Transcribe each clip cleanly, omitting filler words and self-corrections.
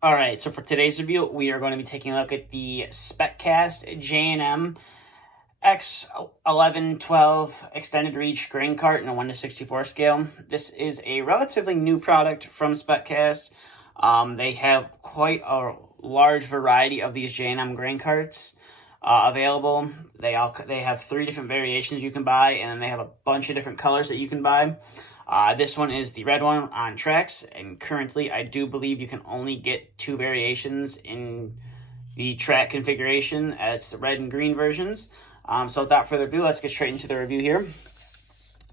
All right, so for today's review, we are going to be taking a look at the SpecCast J&M X1112 extended reach grain cart in a 1:64 scale. This is a relatively new product from SpecCast. They have quite a large variety of these J&M grain carts available. They have 3 different variations you can buy, and then they have a bunch of different colors that you can buy. This one is the red one on tracks, and currently I do believe you can only get 2 variations in the track configuration. It's the red and green versions. So without further ado, let's get straight into the review here.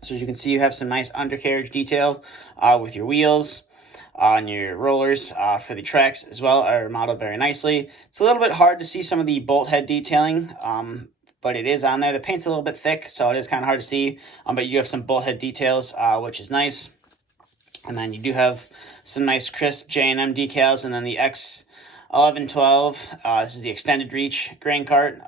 So as you can see, you have some nice undercarriage detail with your wheels and your rollers for the tracks as well are modeled very nicely. It's a little bit hard to see some of the bolt head detailing, but it is on there. The paint's a little bit thick, so it is kind of hard to see, but you have some bolt head details, which is nice. And then you do have some nice crisp J&M decals, and then the X1112, this is the extended reach grain cart.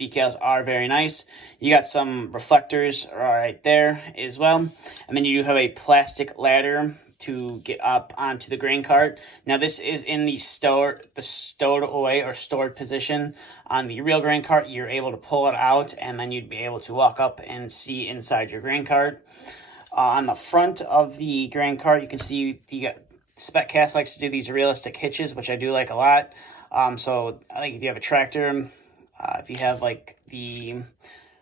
Decals are very nice. You got some reflectors right there as well. And then you do have a plastic ladder to get up onto the grain cart. Now this is in the stowed away or stored position. On the real grain cart, you're able to pull it out, and then you'd be able to walk up and see inside your grain cart. On the front of the grain cart, you can see SpecCast likes to do these realistic hitches, which I do like a lot. So I think if you have a tractor, if you have like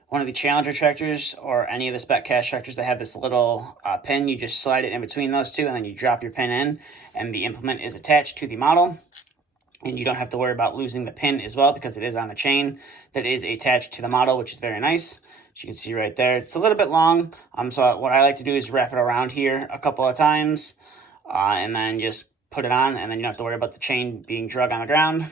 one of the Challenger tractors or any of the SpecCast tractors that have this little pin, you just slide it in between those two, and then you drop your pin in, and the implement is attached to the model. And you don't have to worry about losing the pin as well, because it is on a chain that is attached to the model, which is very nice. As you can see right there, it's a little bit long. So what I like to do is wrap it around here a couple of times, and then just put it on, and then you don't have to worry about the chain being drug on the ground.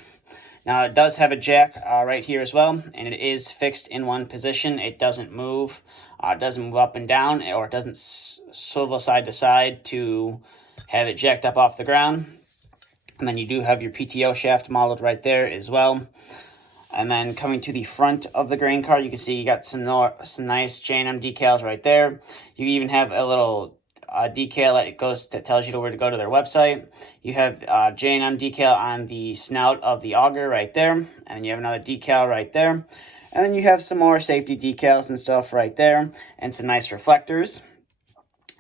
Now it does have a jack right here as well, and it is fixed in one position. It doesn't move. It doesn't move up and down, or it doesn't swivel side to side to have it jacked up off the ground. And then you do have your PTO shaft modeled right there as well. And then coming to the front of the grain cart, you can see you got some nice J&M decals right there. You even have a little decal that tells you where to go to their website. You have J&M decal on the snout of the auger right there, and you have another decal right there. And then you have some more safety decals and stuff right there, and some nice reflectors.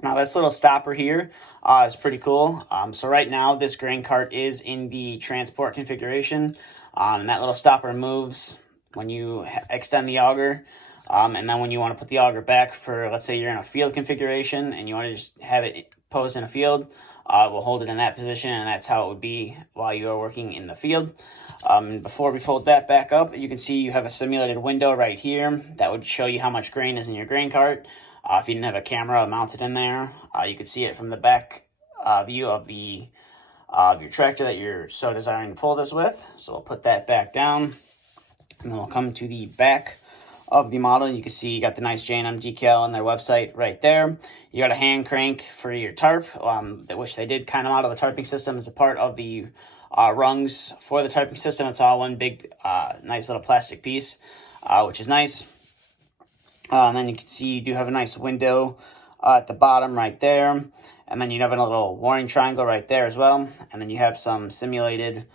Now this little stopper here is pretty cool. So right now this grain cart is in the transport configuration, and that little stopper moves when you extend the auger. And then when you want to put the auger back for, let's say you're in a field configuration and you want to just have it posed in a field, we'll hold it in that position, and that's how it would be while you are working in the field. Before we fold that back up, you can see you have a simulated window right here that would show you how much grain is in your grain cart. If you didn't have a camera mounted in there, you could see it from the back view of your tractor that you're so desiring to pull this with. So we'll put that back down, and then we'll come to the back of the model. You can see you got the nice J&M decal on their website right there. You got a hand crank for your tarp, which they did kind of model the tarping system as a part of the rungs for the tarping system. It's all one big nice little plastic piece, which is nice. And then you can see you do have a nice window at the bottom right there. And then you have a little warning triangle right there as well. And then you have some simulated,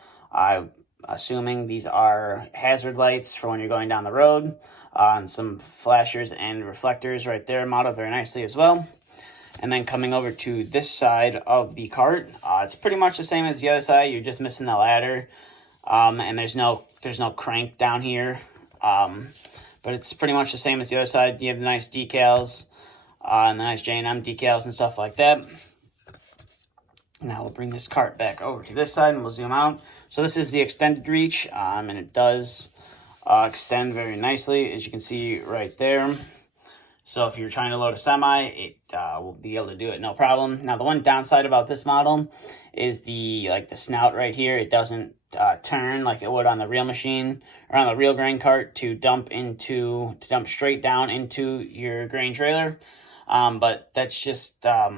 assuming these are hazard lights for when you're going down the road. And some flashers and reflectors right there, modeled very nicely as well. And then coming over to this side of the cart, it's pretty much the same as the other side. You're just missing the ladder, and there's no crank down here. But it's pretty much the same as the other side. You have the nice decals, and the nice J&M decals and stuff like that. Now we'll bring this cart back over to this side, and we'll zoom out. So this is the extended reach, and it does extend very nicely, as you can see right there. So if you're trying to load a semi, it will be able to do it no problem. Now the one downside about this model is the snout right here. It doesn't turn like it would on the real machine or on the real grain cart to dump straight down into your grain trailer. But that's just a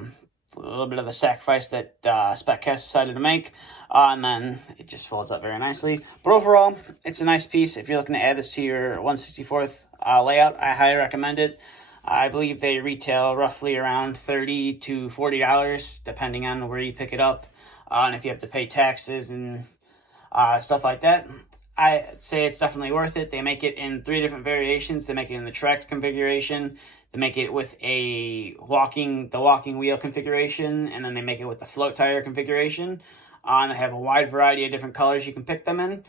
little bit of the sacrifice that SpecCast decided to make, and then it just folds up very nicely. But overall, it's a nice piece. If you're looking to add this to your 1/64th layout, I highly recommend it. I believe they retail roughly around $30 to $40, depending on where you pick it up. and if you have to pay taxes and stuff like that, I'd say it's definitely worth it. They make it in 3 different variations. They make it in the tracked configuration, they make it with the walking wheel configuration, and then they make it with the float tire configuration. And they have a wide variety of different colors you can pick them in.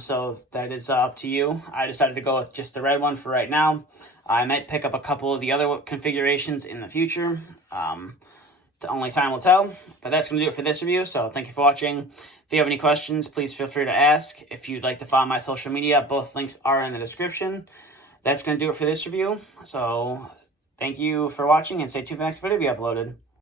So that is up to you. I decided to go with just the red one for right now. I might pick up a couple of the other configurations in the future. Only time will tell. But that's going to do it for this review. So thank you for watching. If you have any questions, please feel free to ask. If you'd like to follow my social media, both links are in the description. That's going to do it for this review. So thank you for watching, and stay tuned for the next video to be uploaded.